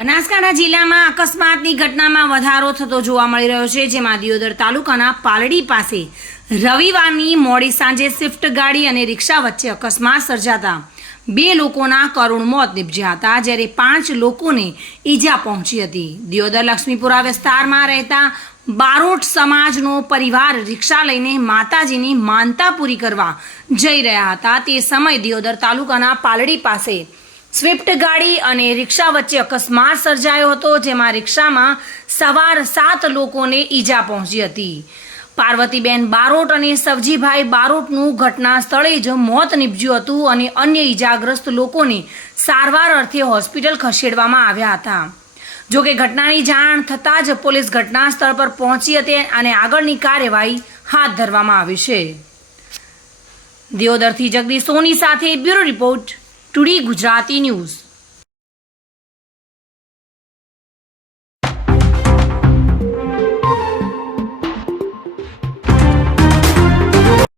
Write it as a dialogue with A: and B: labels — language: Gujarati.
A: બનાસકાંઠા જિલ્લામાં અકસ્માતની ઘટનામાં વધારો થતો જોવા મળી રહ્યો છે, જેમાં દિયોદર તાલુકાના પાલડી પાસે રવિવારની મોડી સાંજે સ્વિફ્ટ ગાડી અને રિક્ષા વચ્ચે અકસ્માત સર્જાતા બે લોકોના કરુણ મોત નીપજ્યા હતા, જ્યારે પાંચ લોકોને ઈજા પહોંચી હતી. દિયોદર લક્ષ્મીપુરા વિસ્તારમાં રહેતા બારોટ સમાજનો પરિવાર રિક્ષા લઈને માતાજીની માનતા પૂરી કરવા જઈ રહ્યા હતા. તે સમય દિયોદર તાલુકાના પાલડી પાસે સ્વિફ્ટ ગાડી અને રિક્ષા વચ્ચે અકસ્માત સર્જાયો હતો, જેમાં રિક્ષામાં સવાર સાત લોકોને ઈજા પહોંચી હતી. પાર્વતીબેન બારોટ અને સવજીભાઈ બારોટનું ઘટના સ્થળે જ મોત નીપજ્યું હતું અને અન્ય ઈજાગ્રસ્ત લોકોને સારવાર અર્થે હોસ્પિટલ ખસેડવામાં આવ્યા હતા. જોકે ઘટનાની જાણ થતાં જ પોલીસ ઘટના સ્થળ પર પહોંચી હતી અને આગળની કાર્યવાહી હાથ ધરવામાં આવી છે. દિયોદરથી જગદીશ સોની સાથે bureau report today Gujarati news